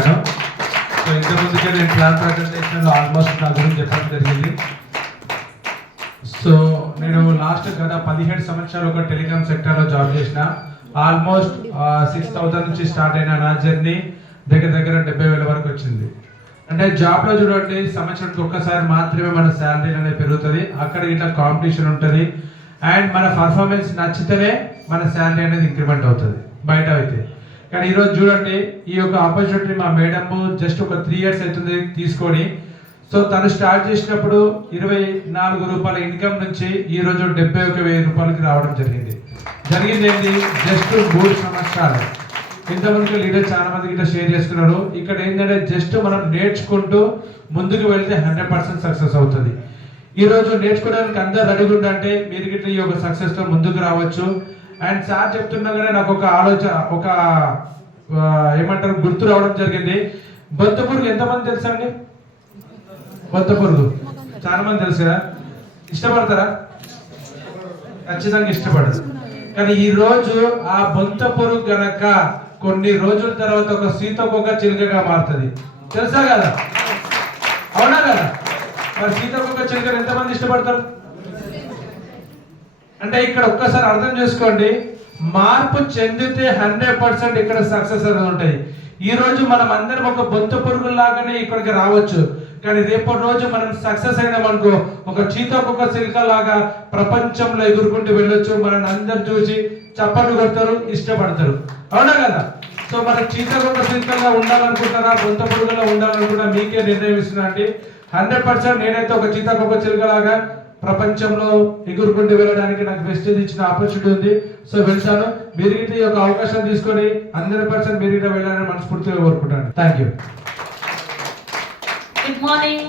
చెప్పాను. సో ఇంతకుముందుకే నేను plan ప్రజెంటేషన్లో almost నా గురించి చెప్పడం జరిగింది. సో నేను లాస్ట్ గత 17 సంవత్సరాలు ఒక టెలికాం సెక్టర్లో జాబ్ చేసిన. ఆల్మోస్ట్ 6,000 నుంచి స్టార్ట్ అయిన నా జర్నీ దగ్గర 70,000 వరకు వచ్చింది. అంటే జాబ్లో చూడండి, సంవత్సరానికి ఒక్కసారి మాత్రమే మన శాలరీ అనేది పెరుగుతుంది. అక్కడ ఇట్లా కాంపిటీషన్ ఉంటుంది అండ్ మన పర్ఫార్మెన్స్ నచ్చితేనే మన శాలరీ అనేది ఇంక్రిమెంట్ అవుతుంది బయట అయితే. కానీ ఈరోజు చూడండి, ఈ యొక్క ఆపర్చునిటీ మా మేడమ్ జస్ట్ ఒక 3 years అవుతుంది తీసుకొని. సో తను స్టార్ట్ చేసినప్పుడు 24 రూపాయల ఇన్కమ్ నుంచి ఈరోజు 71,000 రూపాయలకి రావడం జరిగింది. ఏంటి జస్ట్ 3 సంవత్సరాలు. ఇంతమందికి లీడర్ చాలా మందికి ఇట్లా షేర్ చేసుకున్నారు. ఇక్కడ ఏంటంటే జస్ట్ మనం నేర్చుకుంటూ ముందుకు వెళ్తే 100% సక్సెస్ అవుతుంది. ఈ రోజు నేర్చుకోవడానికి అందరు రెడీగా ఉంటే మీరు గిట్ల ఈ యొక్క సక్సెస్ తో ముందుకు రావచ్చు. అండ్ సార్ చెప్తుండగానే నాకు ఒక ఆలోచన, ఒక ఏమంటారు గుర్తు రావడం జరిగింది. బొత్త పురుగు ఎంతమంది తెలుసా అండి? బొత్త పురుగు చాలా మంది తెలుసు కదా. ఇష్టపడతారా? ఖచ్చితంగా ఇష్టపడదు. కానీ ఈ రోజు ఆ బొంత పురుగు గనక కొన్ని రోజుల తర్వాత ఒక సీతకొక చిలుకగా మారుతుంది. తెలుసా కదా? అవునా కదా? మరి సీతకొక చిలుకను ఎంతమంది ఇష్టపడతారు? అంటే ఇక్కడ ఒక్కసారి అర్థం చేసుకోండి, మార్పు చెందితే 100% ఇక్కడ సక్సెస్ అనేది ఉంటాయి. ఈ రోజు మనం అందరం ఒక బొంత పురుగు లాగానే ఇక్కడికి రావచ్చు. కానీ రేపటి రోజు మనం సక్సెస్ అయినామనుకో, ఒక చీతకొక చిలుక లాగా ప్రపంచంలో ఎగురుకుంటూ వెళ్ళొచ్చు. మనల్ని అందరు చూసి చప్పట్లు కొడతారు, ఇష్టపడతారు. అవునా కదా? సో మనకి చీతకొక చిలుకగా ఉండాలనుకుంటారా, బొంత పురుగుగా ఉండాలనుకుంటా మీకే నిర్ణయం ఇస్తున్నా అండి. 100% నేనైతే ఒక చీతకొక చిలుక లాగా ప్రపంచంలో ఎగురుకుంటూ వెళ్ళడానికి నాకు వెస్టేజ్ ఇచ్చిన ఆపర్చునిటీ ఉంది. సో వెళ్తాను. మీరు గిట్ల ఈ యొక్క అవకాశం తీసుకొని 100% మీరు గిట్ల వెళ్ళాలని మనస్ఫూర్తిగా కోరుకుంటాను. Thank you. Good morning.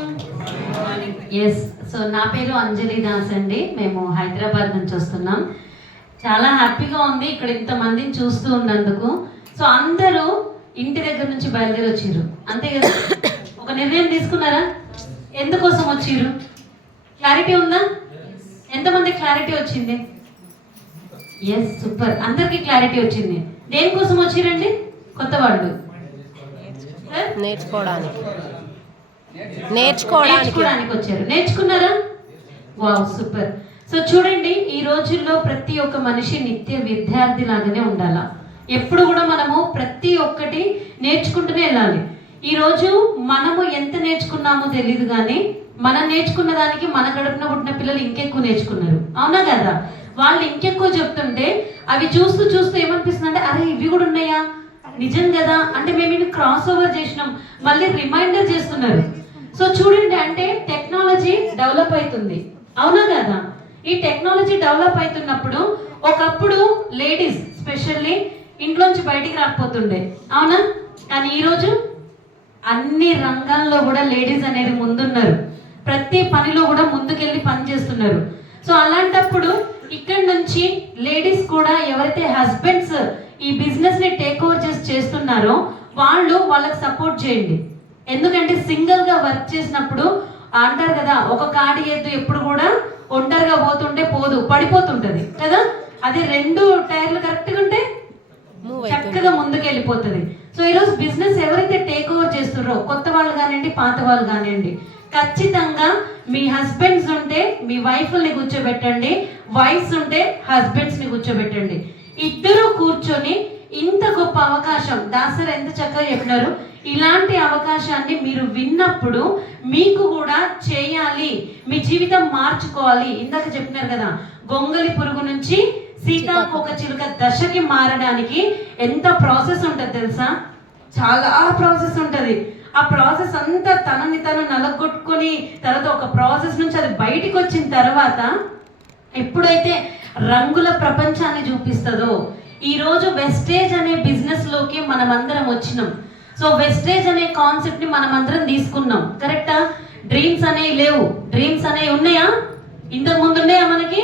Yes, so నా పేరు అంజలి దాస్ అండి. మేము హైదరాబాద్ నుంచి వస్తున్నాం. చాలా హ్యాపీగా ఉంది ఇక్కడ ఇంతమందిని చూస్తూ ఉన్నందుకు. సో అందరూ ఇంటి దగ్గర నుంచి బయలుదేరి వచ్చిర్రు, అంతే కదా? ఒక నిర్ణయం తీసుకున్నారా? ఎందుకోసం వచ్చిర్రు? క్లారిటీ ఉందా? ఎంతమంది క్లారిటీ వచ్చింది? Yes, super. అందరికి క్లారిటీ వచ్చింది. దేనికోసం వచ్చిరండి కొత్త వాళ్ళు? నేర్చుకోవడానికి వచ్చారు. నేర్చుకున్నారా? Wow, super. సో చూడండి, ఈ రోజుల్లో ప్రతి ఒక్క మనిషి నిత్య విద్యార్థి లాగానే ఉండాలా. ఎప్పుడు కూడా మనము ప్రతి ఒక్కటి నేర్చుకుంటూనే వెళ్ళాలి. ఈ రోజు మనము ఎంత నేర్చుకున్నామో తెలియదు, కానీ మనం నేర్చుకున్న దానికి మన గడుపున పుట్టిన పిల్లలు ఇంకెక్కువ నేర్చుకున్నారు. అవునా కదా? వాళ్ళు ఇంకెక్కువ చెప్తుంటే అవి చూస్తూ చూస్తూ ఏమనిపిస్తుంది అంటే, అరే ఇవి కూడా ఉన్నాయా, నిజం కదా అంటే మేము ఇవి క్రాస్ ఓవర్ చేసినాం, మళ్ళీ రిమైండర్ చేస్తున్నారు. సో చూడండి, అంటే టెక్నాలజీ డెవలప్ అవుతుంది. అవునా కదా? ఈ టెక్నాలజీ డెవలప్ అవుతున్నప్పుడు ఒకప్పుడు లేడీస్ స్పెషల్లీ ఇంట్లోంచి బయటికి రాకపోతుండే, అవునా? కానీ ఈరోజు అన్ని రంగాల్లో కూడా లేడీస్ అనేది ముందున్నారు. ప్రతి పనిలో కూడా ముందుకెళ్ళి పని చేస్తున్నారు. సో అలాంటప్పుడు ఇక్కడ నుంచి లేడీస్ కూడా ఎవరైతే హస్బెండ్స్ ఈ బిజినెస్ ని టేక్ ఓవర్ చేస్తున్నారో వాళ్ళకి సపోర్ట్ చేయండి. ఎందుకంటే సింగిల్ గా వర్క్ చేసినప్పుడు అంటారు కదా, ఒక కాడి ఎద్దు ఎప్పుడు కూడా ఒంటరిగా పోతుంటే పోదు, పడిపోతుంటది కదా. అదే 2 టైర్లు కరెక్ట్గా ఉంటే చక్కగా ముందుకు వెళ్ళిపోతుంది. సో ఈరోజు బిజినెస్ ఎవరైతే టేక్ ఓవర్ చేస్తున్నారో, కొత్త వాళ్ళు కానివ్వండి, పాత వాళ్ళు కానివ్వండి, ఖచ్చితంగా మీ హస్బెండ్స్ ఉంటే మీ వైఫ్ని కూర్చోబెట్టండి, వైఫ్స్ ఉంటే హస్బెండ్స్ ని కూర్చోబెట్టండి. ఇద్దరు కూర్చొని ఇంత గొప్ప అవకాశం దాసర్ ఎంత చక్కగా చెప్పినారు. ఇలాంటి అవకాశాన్ని మీరు విన్నప్పుడు మీకు కూడా చేయాలి, మీ జీవితం మార్చుకోవాలి. ఇందాక చెప్పినారు కదా, గొంగలి పురుగు నుంచి సీతాకోక చిలుక దశకి మారడానికి ఎంత ప్రాసెస్ ఉంటుంది తెలుసా? చాలా ప్రాసెస్ ఉంటుంది. ఆ ప్రాసెస్ అంతా తనని తను నలగొట్టుకొని తర్వాత ఒక ప్రాసెస్ నుంచి అది బయటికి వచ్చిన తర్వాత ఎప్పుడైతే రంగుల ప్రపంచాన్ని చూపిస్తుందో, ఈరోజు వెస్టేజ్ అనే బిజినెస్ లోకి మనమందరం వచ్చినాం. సో వెస్టేజ్ అనే కాన్సెప్ట్ ని మనమందరం తీసుకున్నాం, కరెక్టా? డ్రీమ్స్ అనేవి లేవు. డ్రీమ్స్ అనేవి ఉన్నాయా? ఇంతకు ముందు ఉన్నాయా? మనకి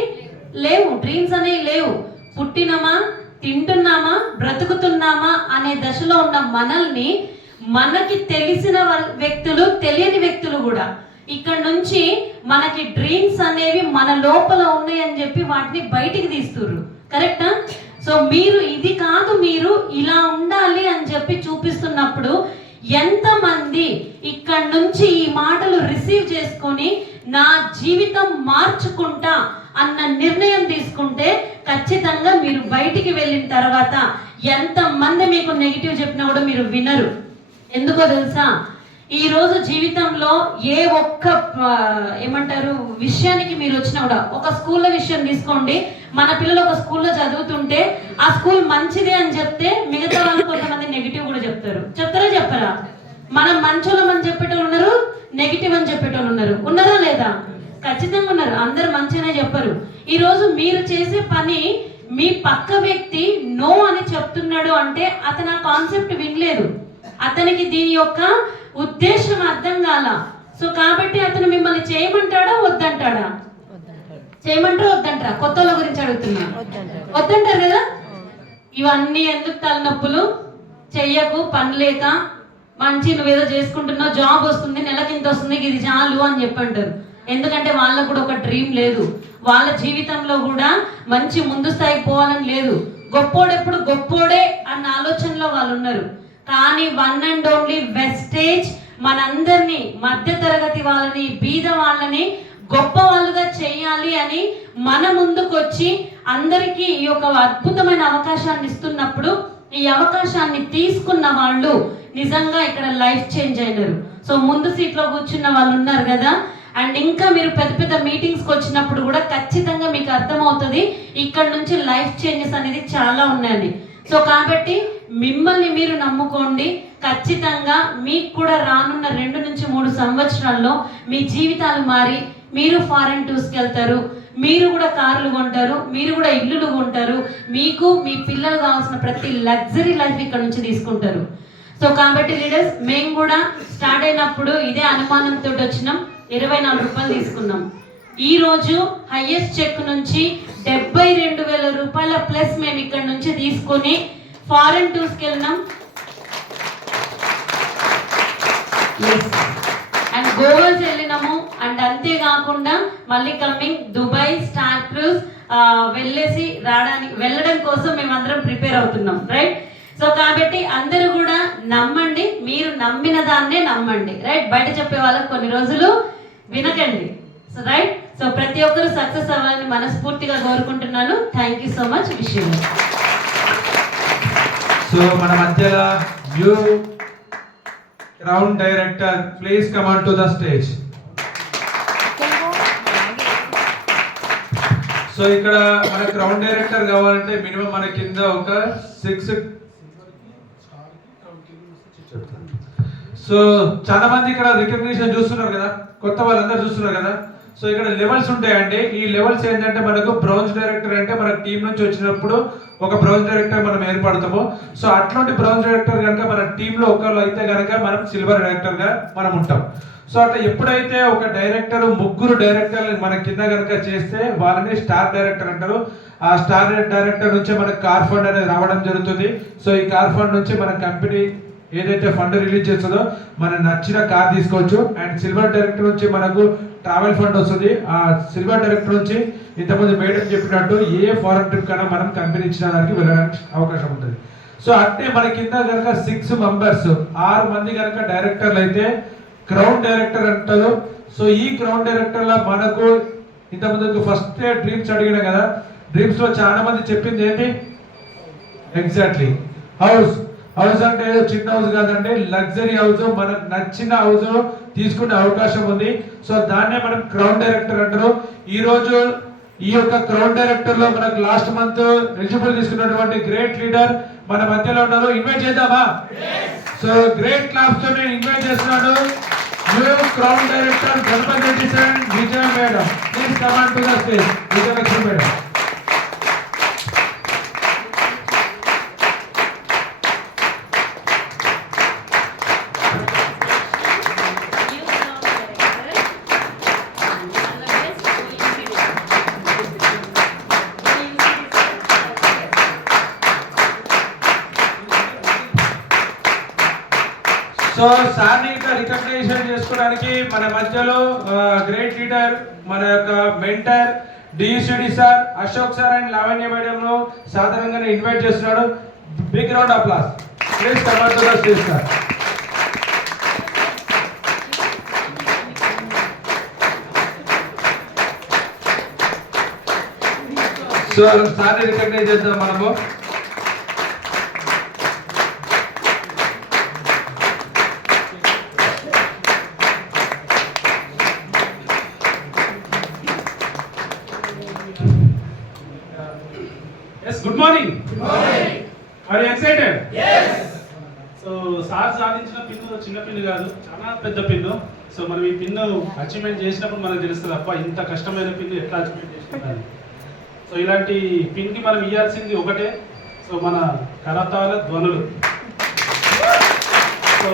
లేవు. డ్రీమ్స్ అనేవి లేవు. పుట్టినమా, తింటున్నామా, బ్రతుకుతున్నామా అనే దశలో ఉన్న మనల్ని మనకి తెలిసిన వ్యక్తులు, తెలియని వ్యక్తులు కూడా ఇక్కడ నుంచి మనకి డ్రీమ్స్ అనేవి మన లోపల ఉన్నాయని చెప్పి వాటిని బయటికి తీస్తుర్రు, కరెక్టా? సో మీరు ఇది కాదు, మీరు ఇలా ఉండాలి అని చెప్పి చూపిస్తున్నప్పుడు ఎంతమంది ఇక్కడ నుంచి ఈ మాటలు రిసీవ్ చేసుకొని నా జీవితం మార్చుకుంటా అన్న నిర్ణయం తీసుకుంటే ఖచ్చితంగా మీరు బయటికి వెళ్ళిన తర్వాత ఎంతమంది మీకు నెగిటివ్ చెప్పినా కూడా మీరు వినరు. ఎందుకో తెలుసా, ఈ రోజు జీవితంలో ఏ ఒక్క ఏమంటారు విషయానికి మీరు వచ్చినా కూడా, ఒక స్కూల్లో విషయం తీసుకోండి, మన పిల్లలు ఒక స్కూల్లో చదువుతుంటే ఆ స్కూల్ మంచిది అని చెప్తే మిగతా వాళ్ళు కొంతమంది నెగిటివ్ కూడా చెప్తారు. చెప్తారా చెప్పరా? మనం మంచోళ్ళం అని చెప్పేటోళ్ళు ఉన్నారు, నెగిటివ్ అని చెప్పేటోళ్ళు ఉన్నారు. ఉన్నారా లేదా? ఖచ్చితంగా ఉన్నారు. అందరు మంచిగానే చెప్పరు. ఈ రోజు మీరు చేసే పని మీ పక్క వ్యక్తి నో అని చెప్తున్నాడు అంటే అతను ఆ కాన్సెప్ట్ వినలేదు, అతనికి దీని యొక్క ఉద్దేశం అర్థం కాల. సో కాబట్టి అతను మిమ్మల్ని చేయమంటాడా వద్దంటాడా? చేయమంటారా వద్దంటారా? కొత్తల గురించి అడుగుతున్నా. వద్దంటారు కదా. ఇవన్నీ ఎందుకు తలనొప్పులు? చెయ్యకు, పని లేక, మంచి నువ్వేదో చేసుకుంటున్నావు, జాబ్ వస్తుంది, నెలకి ఇంత వస్తుంది, ఇది చాలు అని చెప్పంటారు. ఎందుకంటే వాళ్ళకు కూడా ఒక డ్రీమ్ లేదు, వాళ్ళ జీవితంలో కూడా మంచి ముందు స్థాయికి పోవాలని లేదు. గొప్పోడెప్పుడు గొప్పోడే అన్న ఆలోచనలో వాళ్ళు ఉన్నారు. కానీ వన్ అండ్ ఓన్లీ వెస్టేజ్ మనందరినీ, మధ్య తరగతి వాళ్ళని, బీద వాళ్ళని గొప్ప వాళ్ళుగా చేయాలి అని మన ముందుకు వచ్చి అందరికీ ఈ యొక్క అద్భుతమైన అవకాశాన్ని ఇస్తున్నప్పుడు ఈ అవకాశాన్ని తీసుకున్న వాళ్ళు నిజంగా ఇక్కడ లైఫ్ చేంజ్ అయినారు. సో ముందు సీట్లో కూర్చున్న వాళ్ళు ఉన్నారు కదా, అండ్ ఇంకా మీరు పెద్ద పెద్ద మీటింగ్స్కి వచ్చినప్పుడు కూడా ఖచ్చితంగా మీకు అర్థమవుతుంది ఇక్కడ నుంచి లైఫ్ చేంజెస్ అనేది చాలా ఉన్నాయండి. సో కాబట్టి మిమ్మల్ని మీరు నమ్ముకోండి. ఖచ్చితంగా మీకు కూడా రానున్న 2 నుంచి 3 సంవత్సరాల్లో మీ జీవితాలు మారి మీరు ఫారెన్ టూర్స్కి వెళ్తారు, మీరు కూడా కార్లు కొంటారు, మీరు కూడా ఇల్లులు కొంటారు, మీకు మీ పిల్లలు కావాల్సిన ప్రతి లగ్జరీ లైఫ్ ఇక్కడ నుంచి తీసుకుంటారు. సో కాబట్టి లీడర్స్, మేము కూడా స్టార్ట్ అయినప్పుడు ఇదే అనుమానంతో వచ్చినాం, 24 రూపాయలు తీసుకున్నాం. ఈ రోజు హైయెస్ట్ చెక్ నుంచి 72,000 రూపాయల ప్లస్ మేము ఇక్కడ నుంచి తీసుకొని ఫారెన్ టూర్స్కి వెళ్ళినాం. అండ్ గోవాకి వెళ్ళినాము. అండ్ అంతేకాకుండా మళ్ళీ కమింగ్ దుబాయ్ స్టార్ క్రూజ్ వెళ్ళడం కోసం మేమందరం ప్రిపేర్ అవుతున్నాం, రైట్? సో కాబట్టి అందరూ కూడా నమ్మండి, మీరు నమ్మిన దాన్నే నమ్మండి, రైట్? బయట చెప్పే వాళ్ళకి కొన్ని రోజులు వినకండి, సో రైట్? సో ప్రతి ఒక్కరు సక్సెస్ అవ్వాలని మనస్ఫూర్తిగా కోరుకుంటున్నాను. Thank you so much. విషయం సో మన మధ్యలో new crown director, please come on to the stage. So ఇక్కడ మన క్రౌన్ డైరెక్టర్ కావాలంటే మినిమం మన కింద ఒక 6. సో చాలా మంది ఇక్కడ రికగ్నిషన్ చూస్తున్నారు కదా, కొత్త వాళ్ళందరూ చూస్తున్నారు కదా. సో ఇక్కడ లెవెల్స్ ఉంటాయండి. ఈ లెవెల్స్ ఏంటంటే మనకు బ్రౌన్స్ డైరెక్టర్ అంటే మన టీం నుంచి వచ్చినప్పుడు ఒక బ్రౌన్స్ డైరెక్టర్ మనం ఏర్పడతాము. సో అట్లాంటి బ్రౌన్స్ డైరెక్టర్ కనుక మన టీంలో ఒకళ్ళు అయితే కనుక మనం సిల్వర్ డైరెక్టర్ గా మనం ఉంటాం. సో అట్లా ఎప్పుడైతే ఒక డైరెక్టర్ 3 డైరెక్టర్లు మన కింద కనుక చేస్తే వాళ్ళని స్టార్ డైరెక్టర్ అంటారు. ఆ స్టార్ డైరెక్టర్ నుంచి మనకు కార్ ఫండ్ అనేది రావడం జరుగుతుంది. సో ఈ కార్ ఫండ్ నుంచి మన కంపెనీ ఏదైతే ఫండ్ రిలీజ్ చేస్తుందో మనకు నచ్చిన కార్ తీసుకోవచ్చు. అండ్ సిల్వర్ డైరెక్టర్ నుంచి మనకు ట్రావెల్ ఫండ్ వస్తుంది. ఆ సిల్వర్ డైరెక్టర్ నుంచి ఇంతకుముందు మేడం చెప్పినట్టు ఏ ఫారెన్ ట్రిప్ కన్నా మనం కంపెనీ ఇచ్చిన దానికి వెళ్ళడానికి అవకాశం ఉంటుంది. సో అంటే మన కింద కనుక 6 మెంబర్స్ 6 మంది కనుక డైరెక్టర్లు అయితే క్రౌన్ డైరెక్టర్ అంటారు. సో ఈ క్రౌన్ డైరెక్టర్ లో మనకు ఇంతకుముందు ఫస్ట్ డ్రీమ్స్ అడిగిన కదా, డ్రీమ్స్ లో చాలా మంది చెప్పింది ఏంటి? Exactly house. హౌస్ అంటే ఏదో చిన్న హౌస్ కాదండి, లగ్జరీ హౌస్, మనకు నచ్చిన హౌస్ తీసుకునే అవకాశం ఉంది. సో దాన్నే మనం క్రౌన్ డైరెక్టర్ అంటారు. ఈ రోజు ఈ యొక్క క్రౌన్ డైరెక్టర్ లో మనకు లాస్ట్ మంత్ ఎలిజిబుల్ తీసుకున్నటువంటి గ్రేట్ లీడర్ మన మధ్యలో ఉన్నారు. ఇన్వైట్ చేద్దామా? సో గ్రేట్ క్లాప్స్ తో నేను ఇన్వైట్ చేస్తున్నాను new crown director Ganapathi Reddy sir, Vijaya madam. Please come on to the stage. Vijayalakshmi madam. So సార్ని ఇంకా రికగ్నైజేషన్ చేసుకోవడానికి మన మధ్యలో గ్రేట్ లీడర్, మన యొక్క mentor DCD sir, Ashok sir and Lavanya madam ను సాధారణంగా ఇన్వైట్ చేస్తున్నాడు. Big round applause. Please come on to the stage sir. So సార్ని రికగ్నైజ్ చేద్దాం మనము. Yes, good morning. Good morning. Are you excited? Yes. So sir సాధించిన pin చిన్న pin కాదు, చాలా పెద్ద పిన్ను. సో మనం ఈ పిన్ను అచీవ్మెంట్ చేసినప్పుడు మనకు తెలుస్తుంది అప్ప ఇంత కష్టమైన పిన్ను ఎట్లా అచీవ్మెంట్ చేసినారు. సో ఇలాంటి పిన్కి మనం ఇవ్వాల్సింది ఒకటే, సో మన కరతాళ ధ్వనులు. సో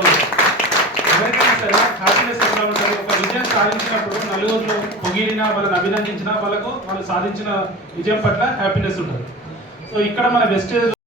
ఎవరికైనా సరే హ్యాపీనెస్ ఎట్లా ఉంటుంది, ఒక విజయం సాధించినప్పుడు నలుగురిలో పొగిడినా వాళ్ళని అభినందించినా వాళ్ళు సాధించిన విజయం పట్ల హ్యాపీనెస్ ఉంటుంది. సో ఇక్కడ మన వెస్టేజ్